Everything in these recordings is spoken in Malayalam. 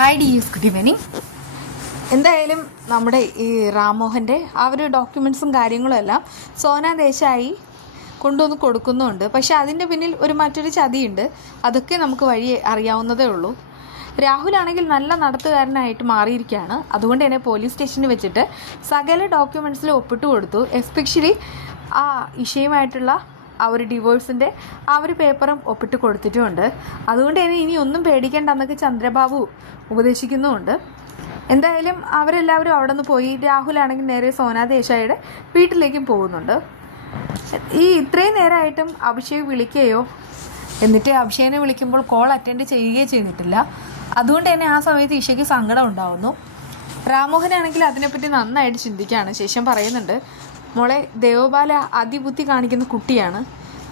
ഹായ് ഡി യൂസ് ഗുഡ് ഈവനിങ് എന്തായാലും നമ്മുടെ ഈ റാംമോഹന്റെ ആ ഒരു ഡോക്യുമെൻസും കാര്യങ്ങളും എല്ലാം സോന ദേശായി കൊണ്ടുവന്ന് കൊടുക്കുന്നുണ്ട്. പക്ഷേ അതിന്റെ പിന്നിൽ ഒരു മറ്റൊരു ചതിയുണ്ട്. അതൊക്കെ നമുക്ക് വഴി അറിയാവുന്നതേ ഉള്ളൂ. രാഹുലാണെങ്കിൽ നല്ല നടത്തുകാരനായിട്ട് മാറിയിരിക്കുകയാണ്. അതുകൊണ്ട് തന്നെ പോലീസ് സ്റ്റേഷനിൽ വെച്ചിട്ട് സകല ഡോക്യുമെന്റ്സിൽ ഒപ്പിട്ട് കൊടുത്തു. എസ്പെഷ്യലി ആ ഇഷയുമായിട്ടുള്ള ആ ഒരു ഡിവോഴ്സിന്റെ ആ ഒരു പേപ്പറും ഒപ്പിട്ട് കൊടുത്തിട്ടുമുണ്ട്. അതുകൊണ്ട് തന്നെ ഇനി ഒന്നും പേടിക്കേണ്ട എന്നൊക്കെ ചന്ദ്രബാബു ഉപദേശിക്കുന്നുമുണ്ട്. എന്തായാലും അവരെല്ലാവരും അവിടെ നിന്ന് പോയി. രാഹുലാണെങ്കിൽ നേരെ സോനാ ദേശായിയുടെ വീട്ടിലേക്കും പോകുന്നുണ്ട്. ഈ ഇത്രയും നേരമായിട്ടും അഭിഷേക് വിളിക്കുകയോ? എന്നിട്ട് അഭിഷേകിനെ വിളിക്കുമ്പോൾ കോൾ അറ്റൻഡ് ചെയ്യുകയോ ചെയ്തിട്ടില്ല. അതുകൊണ്ട് തന്നെ ആ സമയത്ത് ഈശയ്ക്ക് സങ്കടം ഉണ്ടാവുന്നു. രാമോഹനാണെങ്കിൽ അതിനെപ്പറ്റി നന്നായിട്ട് ചിന്തിക്കുകയാണ്. ശേഷം പറയുന്നുണ്ട് മോളെ ദേവബാല അതിബുദ്ധി കാണിക്കുന്ന കുട്ടിയാണ്.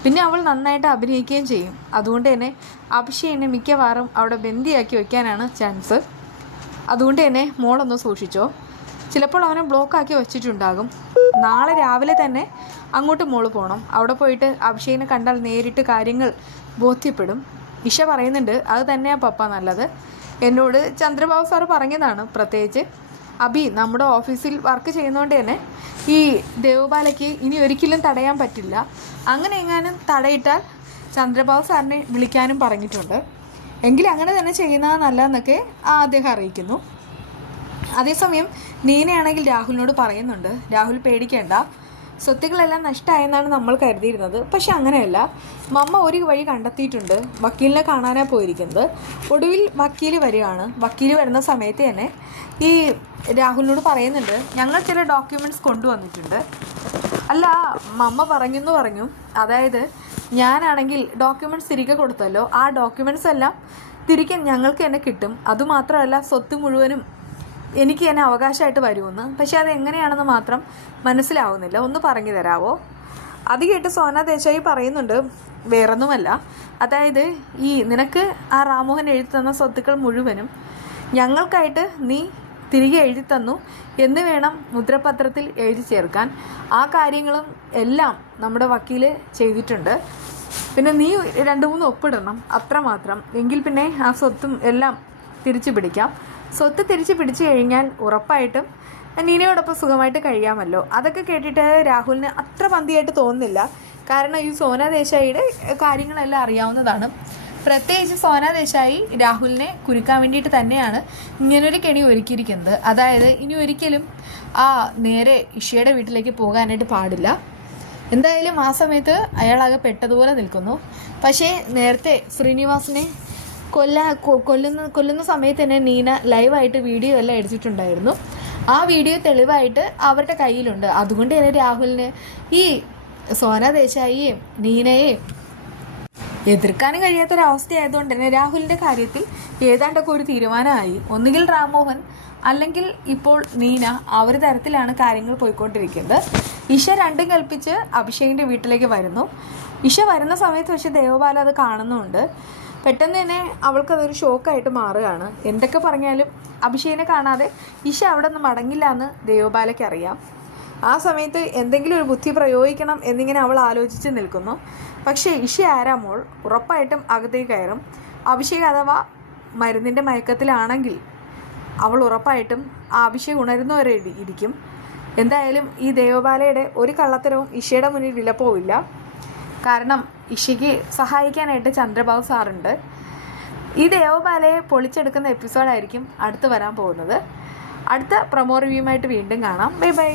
പിന്നെ അവൾ നന്നായിട്ട് അഭിനയിക്കുകയും ചെയ്യും. അതുകൊണ്ട് തന്നെ അഭിഷേകിനെ മിക്കവാറും അവിടെ ബന്ദിയാക്കി വയ്ക്കാനാണ് ചാൻസ്. അതുകൊണ്ട് തന്നെ മോളൊന്ന് സൂക്ഷിച്ചോ. ചിലപ്പോൾ അവനെ ബ്ലോക്കാക്കി വെച്ചിട്ടുണ്ടാകും. നാളെ രാവിലെ തന്നെ അങ്ങോട്ട് മോൾ പോകണം അവിടെ പോയിട്ട് അഭിഷേകിനെ കണ്ടാൽ നേരിട്ട് കാര്യങ്ങൾ ബോധ്യപ്പെടും. ഇഷ പറയുന്നുണ്ട് അത് തന്നെയാണ് പപ്പ നല്ലത്. എന്നോട് ചന്ദ്രബാബു സാറ് പറഞ്ഞതാണ്. പ്രത്യേകിച്ച് അബി നമ്മുടെ ഓഫീസിൽ വർക്ക് ചെയ്യുന്നതുകൊണ്ട് തന്നെ ഈ ദേവബാലയ്ക്ക് ഇനി ഒരിക്കലും തടയാൻ പറ്റില്ല. അങ്ങനെ എങ്ങാനും തടയിട്ടാൽ ചന്ദ്രബാബു സാറിനെ വിളിക്കാനും പറഞ്ഞിട്ടുണ്ട്. എങ്കിൽ അങ്ങനെ തന്നെ ചെയ്യുന്നത് നല്ലതെന്നൊക്കെ അദ്ദേഹം അറിയിക്കുന്നു. അതേസമയം നീനയാണെങ്കിൽ രാഹുലിനോട് പറയുന്നുണ്ട്. രാഹുൽ പേടിക്കേണ്ട. സ്വത്തുക്കളെല്ലാം നഷ്ടമായെന്നാണ് നമ്മൾ കരുതിയിരുന്നത്. പക്ഷെ അങ്ങനെയല്ല. മമ്മ ഒരു വഴി കണ്ടെത്തിയിട്ടുണ്ട്. വക്കീലിനെ കാണാനാണ് പോയിരിക്കുന്നത്. ഒടുവിൽ വക്കീൽ വരികയാണ്. വക്കീൽ വരുന്ന സമയത്ത് തന്നെ ഈ രാഹുലിനോട് പറയുന്നുണ്ട് ഞങ്ങൾ ചില ഡോക്യുമെന്റ്സ് കൊണ്ടുവന്നിട്ടുണ്ട്. അല്ല മമ്മ പറഞ്ഞെന്ന് പറഞ്ഞു. അതായത് ഞാനാണെങ്കിൽ ഡോക്യുമെന്റ്സ് തിരികെ കൊടുത്തല്ലോ ആ ഡോക്യുമെന്റ്സ് എല്ലാം തിരികെ ഞങ്ങൾക്ക് തന്നെ കിട്ടും. അതുമാത്രമല്ല സ്വത്ത് മുഴുവനും എനിക്ക് തന്നെ അവകാശമായിട്ട് വരുമെന്ന്. പക്ഷെ അത് എങ്ങനെയാണെന്ന് മാത്രം മനസ്സിലാവുന്നില്ല. ഒന്ന് പറഞ്ഞു തരാവോ? അത് കേട്ട് സോന ദേശായി പറയുന്നുണ്ട് വേറൊന്നുമല്ല. അതായത് ഈ നിനക്ക് ആ റാമോഹൻ എഴുതി തന്ന സ്വത്തുക്കൾ മുഴുവനും ഞങ്ങൾക്കായിട്ട് നീ തിരികെ എഴുതി തന്നു. എന്ന് വേണം മുദ്രപത്രത്തിൽ എഴുതി ചേർക്കാൻ. ആ കാര്യങ്ങളും എല്ലാം നമ്മുടെ വക്കീൽ ചെയ്തിട്ടുണ്ട്. പിന്നെ നീ രണ്ട് മൂന്ന് ഒപ്പിടണം അത്രമാത്രം എങ്കിൽ പിന്നെ ആ സ്വത്തും എല്ലാം തിരിച്ചു പിടിക്കാം. സ്വത്ത് തിരിച്ചു പിടിച്ചു കഴിഞ്ഞാൽ ഉറപ്പായിട്ടും നീനയോടൊപ്പം സുഖമായിട്ട് കഴിയാമല്ലോ. അതൊക്കെ കേട്ടിട്ട് രാഹുലിന് അത്ര പന്തിയായിട്ട് തോന്നുന്നില്ല. കാരണം ഈ സോന ദേശായിയുടെ കാര്യങ്ങളെല്ലാം അറിയാവുന്നതാണ്. പ്രത്യേകിച്ച് സോന ദേശായി രാഹുലിനെ കുരുക്കാൻ വേണ്ടിയിട്ട് തന്നെയാണ് ഇങ്ങനൊരു കെണി ഒരുക്കിയിരിക്കുന്നത്. അതായത് ഇനി ഒരിക്കലും ആ നേരെ ഇഷയുടെ വീട്ടിലേക്ക് പോകാനായിട്ട് പാടില്ല. എന്തായാലും ആ സമയത്ത് അയാളാകെ പെട്ടതുപോലെ നിൽക്കുന്നു. പക്ഷേ നേരത്തെ ശ്രീനിവാസിനെ കൊല്ല കൊല്ലുന്ന കൊല്ലുന്ന സമയത്ത് തന്നെ നീന ലൈവായിട്ട് വീഡിയോ എല്ലാം എടുത്തിട്ടുണ്ടായിരുന്നു. ആ വീഡിയോ തെളിവായിട്ട് അവരുടെ കയ്യിലുണ്ട്. അതുകൊണ്ട് തന്നെ രാഹുലിന് ഈ സോന ദേശായിയെയും നീനയെയും എതിർക്കാനും കഴിയാത്തൊരവസ്ഥയായതുകൊണ്ട് തന്നെ രാഹുലിന്റെ കാര്യത്തിൽ ഏതാണ്ടൊക്കെ ഒരു തീരുമാനമായി. ഒന്നുകിൽ റാംമോഹൻ അല്ലെങ്കിൽ ഇപ്പോൾ നീന ആ ഒരു തരത്തിലാണ് കാര്യങ്ങൾ പോയിക്കൊണ്ടിരിക്കുന്നത്. ഇഷ രണ്ടും കൽപ്പിച്ച് അഭിഷേകിന്റെ വീട്ടിലേക്ക് വരുന്നു. ഇഷ വരുന്ന സമയത്ത് പക്ഷെ ദേവബാല അത് കാണുന്നുണ്ട്. പെട്ടെന്ന് തന്നെ അവൾക്കതൊരു ഷോക്കായിട്ട് മാറുകയാണ്. എന്തൊക്കെ പറഞ്ഞാലും അഭിഷേകിനെ കാണാതെ ഇഷ അവിടെ നിന്ന് മടങ്ങില്ല എന്ന് ദേവബാലയ്ക്ക് അറിയാം. ആ സമയത്ത് എന്തെങ്കിലും ഒരു ബുദ്ധി പ്രയോഗിക്കണം എന്നിങ്ങനെ അവൾ ആലോചിച്ച് നിൽക്കുന്നു. പക്ഷേ ഇഷ ആരാമോൾ ഉറപ്പായിട്ടും അകത്തേക്ക് കയറും. അഭിഷേക് അഥവാ മരുന്നിന്റെ മയക്കത്തിലാണെങ്കിൽ അവൾ ഉറപ്പായിട്ടും ആ അഭിഷേക് ഉണരുന്നവരെ ഇരിക്കും. എന്തായാലും ഈ ദേവബാലയുടെ ഒരു കള്ളത്തരവും ഇഷയുടെ മുന്നിൽ വിലപ്പോവില്ല കാരണം ഇഷയ്ക്ക് സഹായിക്കാനായിട്ട് ചന്ദ്രബാബു സാറുണ്ട്. ഈ ദേവബാലയെ പൊളിച്ചെടുക്കുന്ന എപ്പിസോഡായിരിക്കും അടുത്ത് വരാൻ പോകുന്നത്. അടുത്ത പ്രൊമോ റിവ്യൂമായിട്ട് വീണ്ടും കാണാം. Bye bye